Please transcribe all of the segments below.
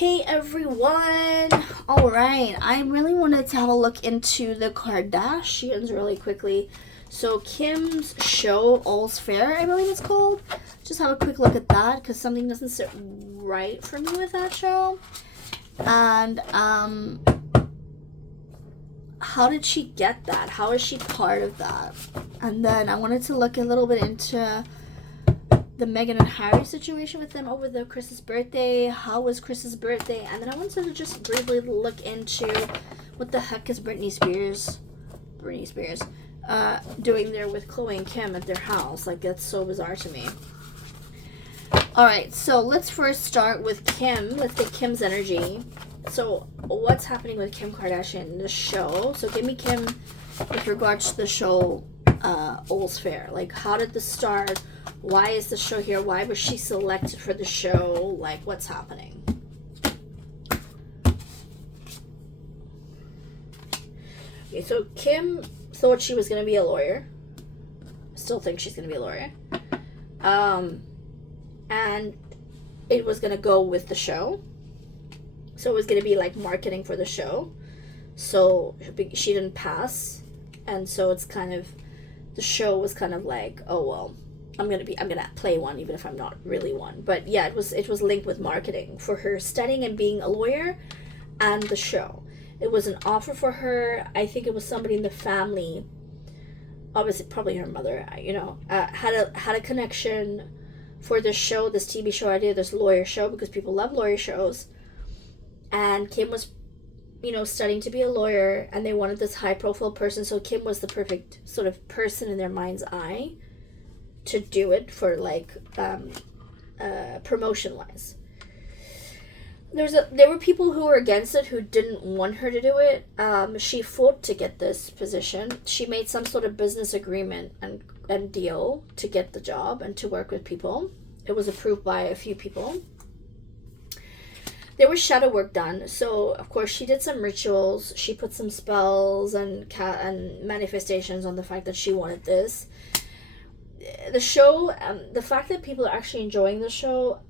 Hey everyone! Alright, I really wanted to have a look into the Kardashians really quickly. So, Kim's show, All's Fair, I believe it's called. Just have a quick look at that because something doesn't sit right for me with that show. And, how did she get that? How is she part of that? And then I wanted to look a little bit into the Meghan and Harry situation with them over the Kris's birthday. How was Kris's birthday? And then I wanted to just briefly look into what the heck is Britney Spears doing there with Khloe and Kim at their house. Like, that's so bizarre to me. Alright, so let's first start with Kim. Let's take Kim's energy. So, what's happening with Kim Kardashian in the show? So, give me Kim with regards to the show All's Fair. Like, how did this start? Why is the show here? Why was she selected for the show? Like, what's happening? Okay, so Kim thought she was going to be a lawyer. Still think she's going to be a lawyer. And it was going to go with the show. So it was going to be like marketing for the show. So she didn't pass. And so it's kind of, the show was kind of like, oh, well, I'm gonna play one even if I'm not really one. But yeah, it was linked with marketing for her studying and being a lawyer and the show. It was an offer for her. I think it was somebody in the family, obviously probably her mother, had a connection for this show, this TV show idea, this lawyer show, because people love lawyer shows. And Kim was, studying to be a lawyer, and they wanted this high profile person, so Kim was the perfect sort of person in their mind's eye to do it for, like, promotion wise. There were people who were against it, who didn't want her to do it. She fought to get this position. She made some sort of business agreement and deal to get the job and to work with people. It was approved by a few people. There was shadow work done, so of course she did some rituals. She put some spells and manifestations on the fact that she wanted this. The show, the fact that people are actually enjoying the show,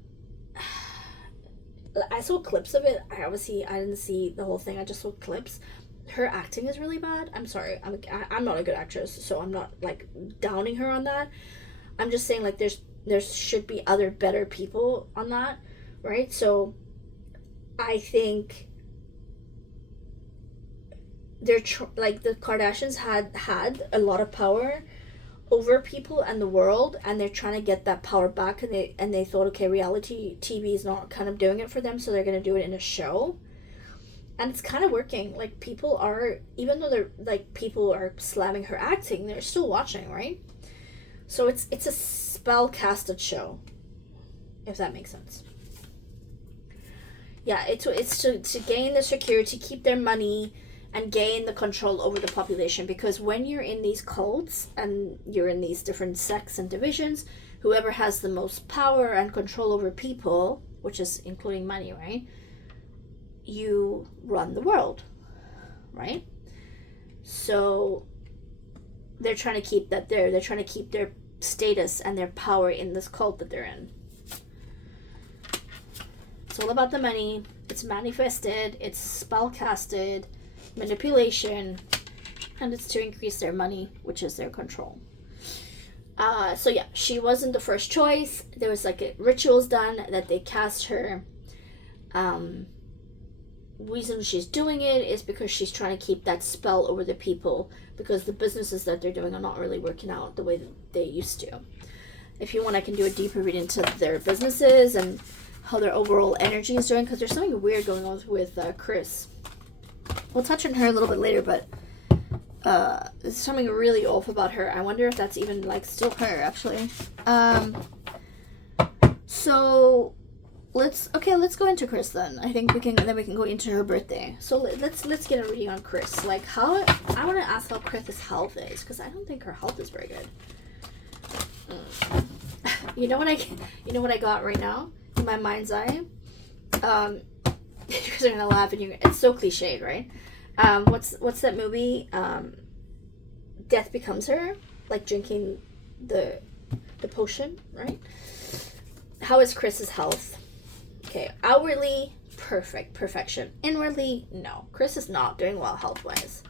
I saw clips of it. I didn't see the whole thing. I just saw clips. Her acting is really bad. I'm sorry. I'm not a good actress, so I'm not, like, downing her on that. I'm just saying, like, there should be other better people on that, right? So I think they're like, the Kardashians had a lot of power over people and the world, and they're trying to get that power back, and they thought, okay, reality TV is not kind of doing it for them, so they're going to do it in a show. And it's kind of working. Like, people are, even though people are slamming her acting, they're still watching, right? So it's a spell casted show, if that makes sense. Yeah, it's to gain the security, keep their money, and gain the control over the population. Because when you're in these cults and you're in these different sects and divisions, whoever has the most power and control over people, which is including money, right? You run the world, right? So they're trying to keep that there. They're trying to keep their status and their power in this cult that they're in. It's all about the money. It's manifested. It's spell casted. Manipulation, and it's to increase their money, which is their control. So yeah, she wasn't the first choice. There was rituals done that they cast her. Reason she's doing it is because she's trying to keep that spell over the people, because the businesses that they're doing are not really working out the way that they used to. If you want, I can do a deeper read into their businesses and how their overall energy is doing, because there's something weird going on with Kris. We'll touch on her a little bit later, but there's something really off about her. I wonder if that's even, like, still her, actually. So let's go into Kris then. I think we can go into her birthday. So let's get a reading on Kris. Like, I want to ask how Kris's health is, because I don't think her health is very good. You know what I got right now in my mind's eye? You guys are gonna laugh, and it's so cliched, right? What's that movie? Death Becomes Her, like drinking the potion, right? How is Kris's health? Okay, outwardly perfection. Inwardly, no. Kris is not doing well health-wise.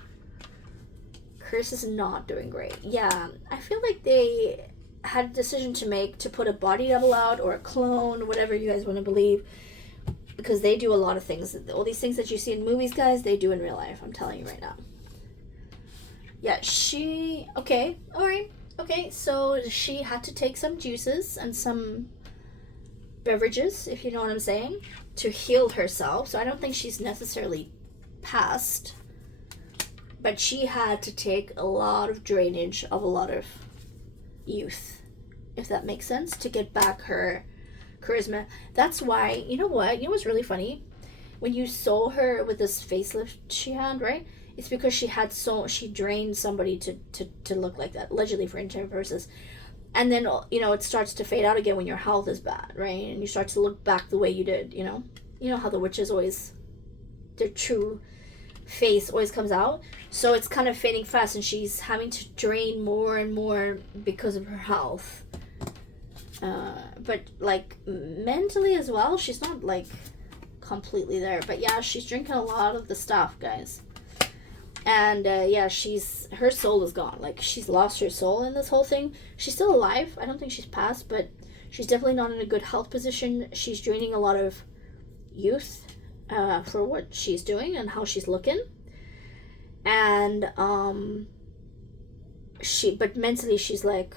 Kris is not doing great. Yeah, I feel like they had a decision to make to put a body double out or a clone, whatever you guys want to believe, because they do a lot of things. All these things that you see in movies, guys, they do in real life. I'm telling you right now. Yeah, okay, all right. Okay, so she had to take some juices and some beverages, if you know what I'm saying, to heal herself. So I don't think she's necessarily passed, but she had to take a lot of drainage of a lot of youth, if that makes sense, to get back her charisma. That's why, you know what's really funny? When you saw her with this facelift she had, right? It's because she drained somebody to look like that, allegedly, for Entertainment Puroses. And then, it starts to fade out again when your health is bad, right? And you start to look back the way you did, You know how the witches always, their true face always comes out. So it's kind of fading fast, and she's having to drain more and more because of her health. But, like, mentally as well, she's not, like, completely there. But, yeah, she's drinking a lot of the stuff, guys. And, her soul is gone. Like, she's lost her soul in this whole thing. She's still alive. I don't think she's passed, but she's definitely not in a good health position. She's draining a lot of youth for what she's doing and how she's looking. And, but mentally she's, like,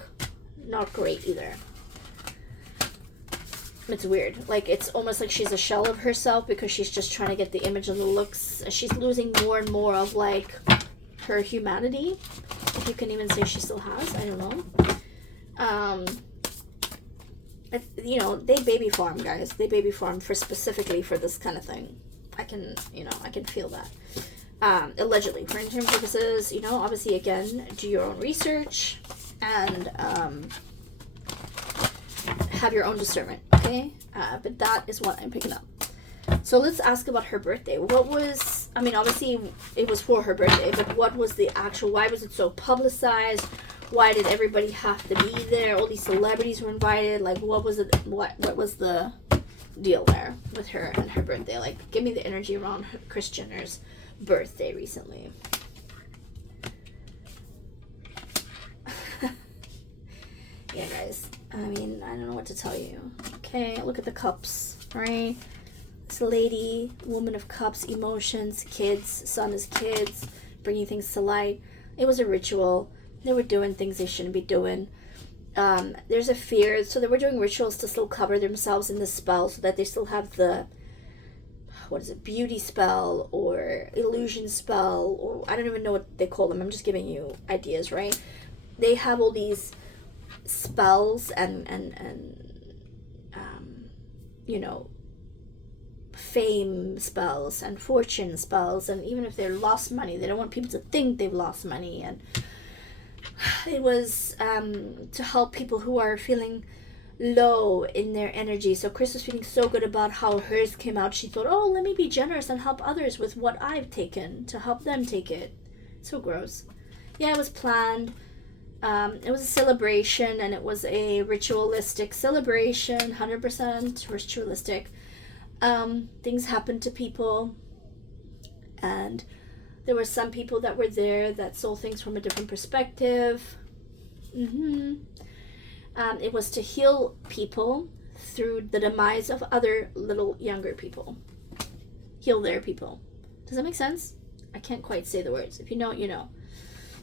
not great either. It's weird. Like, it's almost like she's a shell of herself because she's just trying to get the image and the looks. She's losing more and more of, like, her humanity. If you can even say she still has. I don't know. They baby farm, guys. They baby farm specifically for this kind of thing. I can feel that. Allegedly. For Entertainment Purposes, obviously, again, do your own research and, have your own discernment, okay? But that is what I'm picking up. So let's ask about her birthday. Obviously it was for her birthday, but what was the actual, why was it so publicized? Why did everybody have to be there? All these celebrities were invited. Like, what was it, what was the deal there with her and her birthday? Like, give me the energy around Kris Jenner's birthday recently. Yeah, guys. I don't know what to tell you. Okay, look at the cups, right? This lady, woman of cups, emotions, kids, sun is kids, bringing things to light. It was a ritual. They were doing things they shouldn't be doing. There's a fear. So they were doing rituals to still cover themselves in the spell so that they still have the, beauty spell or illusion spell, or I don't even know what they call them. I'm just giving you ideas, right? They have all these spells and fame spells and fortune spells, and even if they're lost money, they don't want people to think they've lost money. And it was to help people who are feeling low in their energy. So Kris was feeling so good about how hers came out. She thought, oh, let me be generous and help others with what I've taken to help them take it. So gross. Yeah, it was planned. It was a celebration, and it was a ritualistic celebration, 100% ritualistic. Things happened to people, and there were some people that were there that saw things from a different perspective. It was to heal people through the demise of other little younger people. Heal their people. Does that make sense? I can't quite say the words. If you know, you know.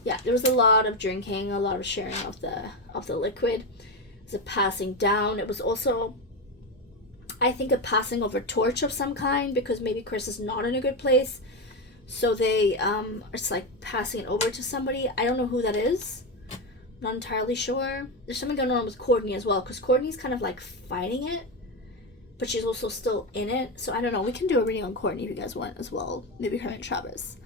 Yeah, there was a lot of drinking, a lot of sharing of the liquid. It was a passing down. It was also, I think, a passing of a torch of some kind, because maybe Kris is not in a good place. So they it's like passing it over to somebody. I don't know who that is. Not entirely sure. There's something going on with Courtney as well, because Courtney's kind of like fighting it, but she's also still in it. So I don't know. We can do a reading on Courtney if you guys want as well. Maybe her and Travis.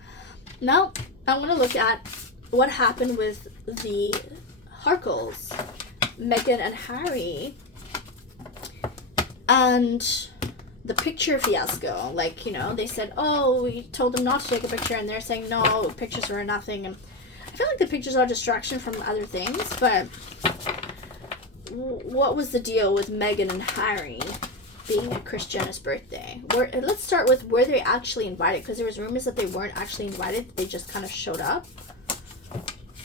Now, I want to look at what happened with the Harkles, Meghan and Harry, and the picture fiasco. Like, you know, they said, oh, we told them not to take a picture, and they're saying, no, pictures are nothing. And I feel like the pictures are a distraction from other things, but what was the deal with Meghan and Harry? being a Kris Jenner's birthday. Let's start with, were they actually invited? Because there was rumors that they weren't actually invited. They just kind of showed up.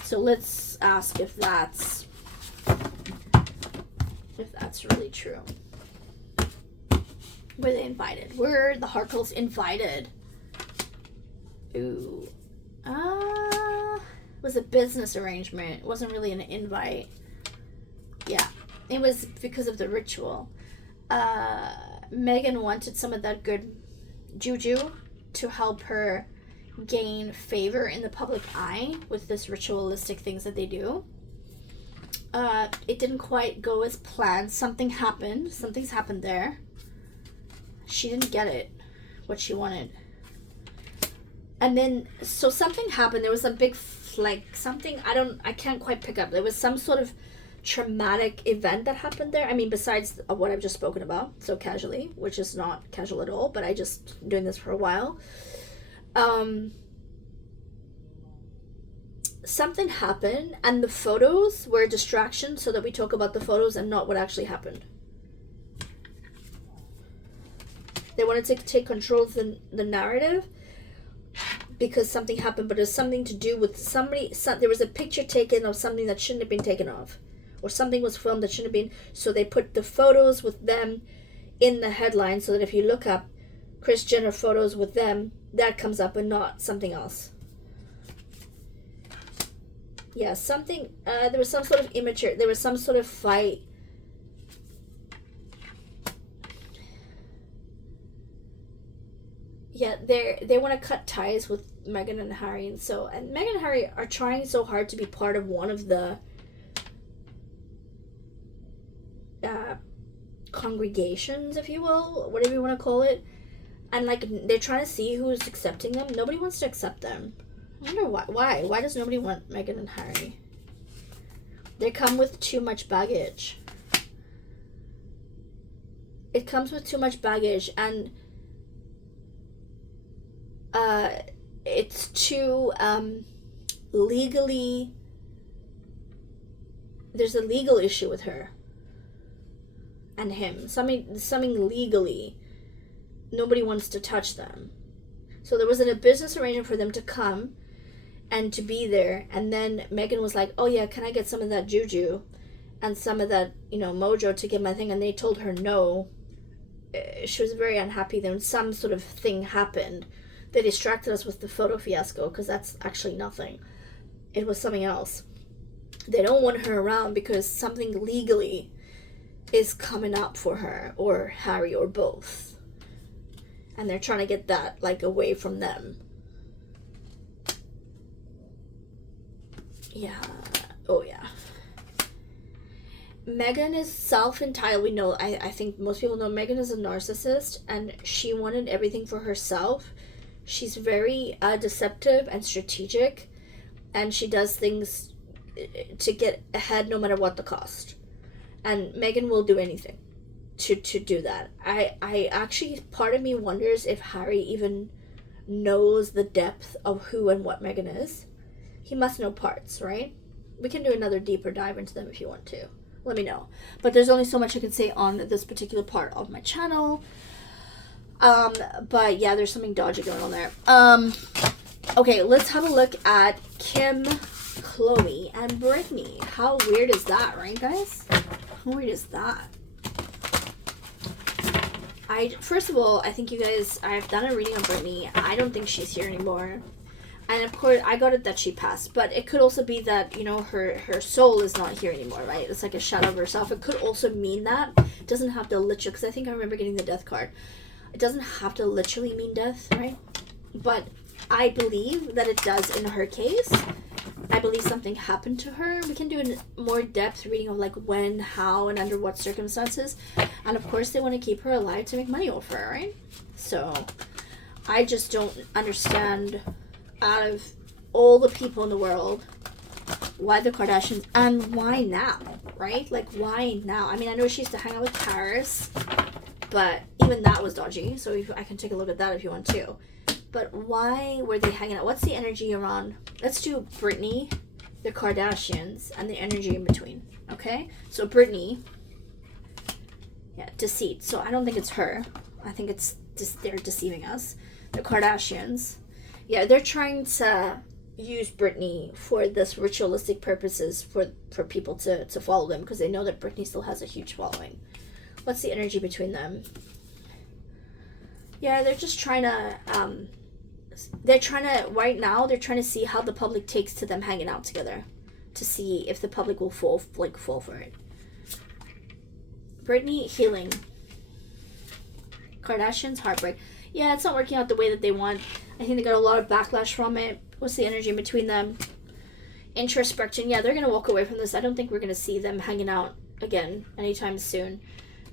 So let's ask if that's really true. Were they invited? Were the Harkles invited? Ooh. It was a business arrangement. It wasn't really an invite. Yeah. It was because of the ritual. Meghan wanted some of that good juju to help her gain favor in the public eye with this ritualistic things that they do. It didn't quite go as planned. Something happened. Something's happened there. She didn't get it, what she wanted. And then, so something happened. There was a big, something, I can't quite pick up. There was some sort of traumatic event that happened there. I mean, besides what I've just spoken about so casually, which is not casual at all, but I just doing this for a while. Something happened, and the photos were a distraction so that we talk about the photos and not what actually happened. They wanted to take control of the narrative because something happened, but it was something to do with there was a picture taken of something that shouldn't have been taken of, or something was filmed that shouldn't have been, so they put the photos with them in the headline so that if you look up Kris Jenner photos with them, that comes up and not something else. Yeah, something, there was some sort of immature, there was some sort of fight. Yeah, they want to cut ties with Meghan and Harry, and Meghan and Harry are trying so hard to be part of one of the congregations, if you will, whatever you want to call it, and they're trying to see who's accepting them. Nobody wants to accept them. I wonder why. Why does nobody want Meghan and Harry? They come with too much baggage. It comes with too much baggage, and it's too legally, there's a legal issue with her and him, something legally. Nobody wants to touch them, so there wasn't a business arrangement for them to come and to be there. And then Meghan was like, oh yeah, can I get some of that juju and some of that, mojo to get my thing? And they told her no. She was very unhappy. Then some sort of thing happened. They distracted us with the photo fiasco, because that's actually nothing. It was something else. They don't want her around because something legally is coming up for her or Harry or both. And they're trying to get that away from them. Yeah. Oh yeah. Meghan is self-entitled. We know, I think most people know Meghan is a narcissist, and she wanted everything for herself. She's very deceptive and strategic, and she does things to get ahead no matter what the cost. And Meghan will do anything to do that. I actually, part of me wonders if Harry even knows the depth of who and what Meghan is. He must know parts, right? We can do another deeper dive into them if you want to. Let me know. But there's only so much I can say on this particular part of my channel. But yeah, there's something dodgy going on there. Okay, let's have a look at Kim, Khloe, and Britney. How weird is that, right, guys? How weird is that? First of all, I think you guys, I've done a reading on Britney. I don't think she's here anymore. And of course, I got it that she passed. But it could also be that, her soul is not here anymore, right? It's like a shadow of herself. It could also mean that. It doesn't have to literally, because I think I remember getting the death card. It doesn't have to literally mean death, right? But I believe that it does in her case. I believe something happened to her. We can do a more depth reading of when, how, and under what circumstances. And of course, they want to keep her alive to make money off her, right? So I just don't understand, out of all the people in the world, why the Kardashians, and why now, right? Why now? I mean, I know she used to hang out with Paris, but even that was dodgy, so I can take a look at that if you want to. But why were they hanging out? What's the energy around? Let's do Britney, the Kardashians, and the energy in between, okay? So Britney, Yeah, deceit. So I don't think it's her. I think it's just they're deceiving us. The Kardashians. Yeah, they're trying to use Britney for this ritualistic purposes for people to follow them because they know that Britney still has a huge following. What's the energy between them? Yeah, they're just trying to right now they're trying to see how the public takes to them hanging out together, to see if the public will fall for it. Britney, healing. Kardashians, heartbreak. Yeah, it's not working out the way that they want. I think they got a lot of backlash from it. What's the energy in between them? Introspection. Yeah, they're gonna walk away from this. I don't think we're gonna see them hanging out again anytime soon.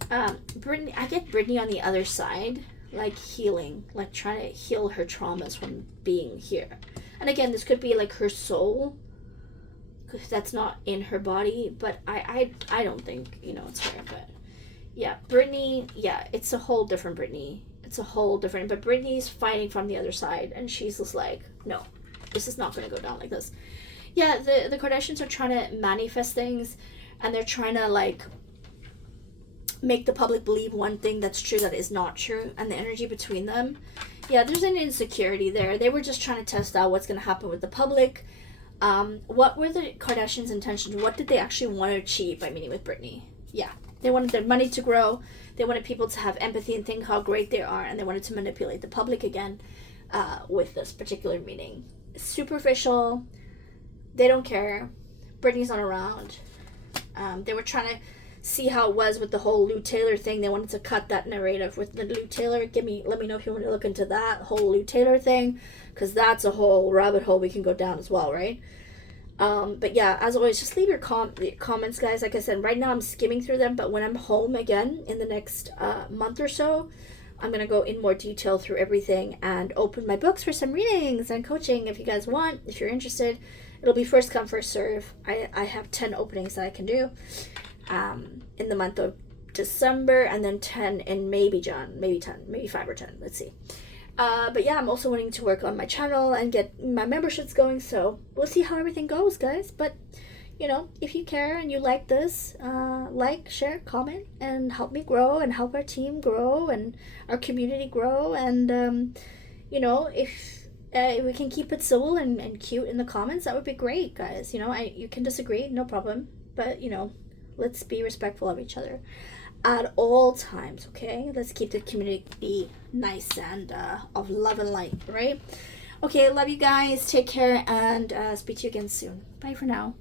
Britney, I get Britney on the other side, like healing, like trying to heal her traumas from being here. And again, this could be like her soul, because that's not in her body. But I don't think it's her. But yeah, Britney. Yeah, it's a whole different Britney. It's a whole different. But Britney's fighting from the other side, and she's just like, no, this is not going to go down like this. Yeah, the Kardashians are trying to manifest things, and they're trying to like make the public believe one thing that's true that is not true, and the energy between them. Yeah, there's an insecurity there. They were just trying to test out what's going to happen with the public. What were the Kardashians' intentions? What did they actually want to achieve by meeting with Britney? Yeah, they wanted their money to grow. They wanted people to have empathy and think how great they are, and they wanted to manipulate the public again with this particular meeting. Superficial. They don't care. Britney's not around. They were trying to see how it was with the whole Lou Taylor thing. They wanted to cut that narrative with the Lou Taylor. Let me know if you want to look into that whole Lou Taylor thing, because that's a whole rabbit hole we can go down as well, right? But yeah, as always, just leave your comments, guys. Like I said, right now I'm skimming through them, but when I'm home again in the next month or so, I'm going to go in more detail through everything and open my books for some readings and coaching if you guys want. If you're interested, it'll be first come, first serve. I have 10 openings that I can do in the month of December, and then 10 in maybe 10, maybe 5 or 10. Let's see. But yeah, I'm also wanting to work on my channel and get my memberships going, so we'll see how everything goes, guys. But if you care and you like this, like, share, comment, and help me grow and help our team grow and our community grow. And if we can keep it civil and cute in the comments, that would be great, guys. You can disagree, no problem, but let's be respectful of each other at all times, okay? Let's keep the community nice and of love and light, right? Okay, love you guys. Take care, and speak to you again soon. Bye for now.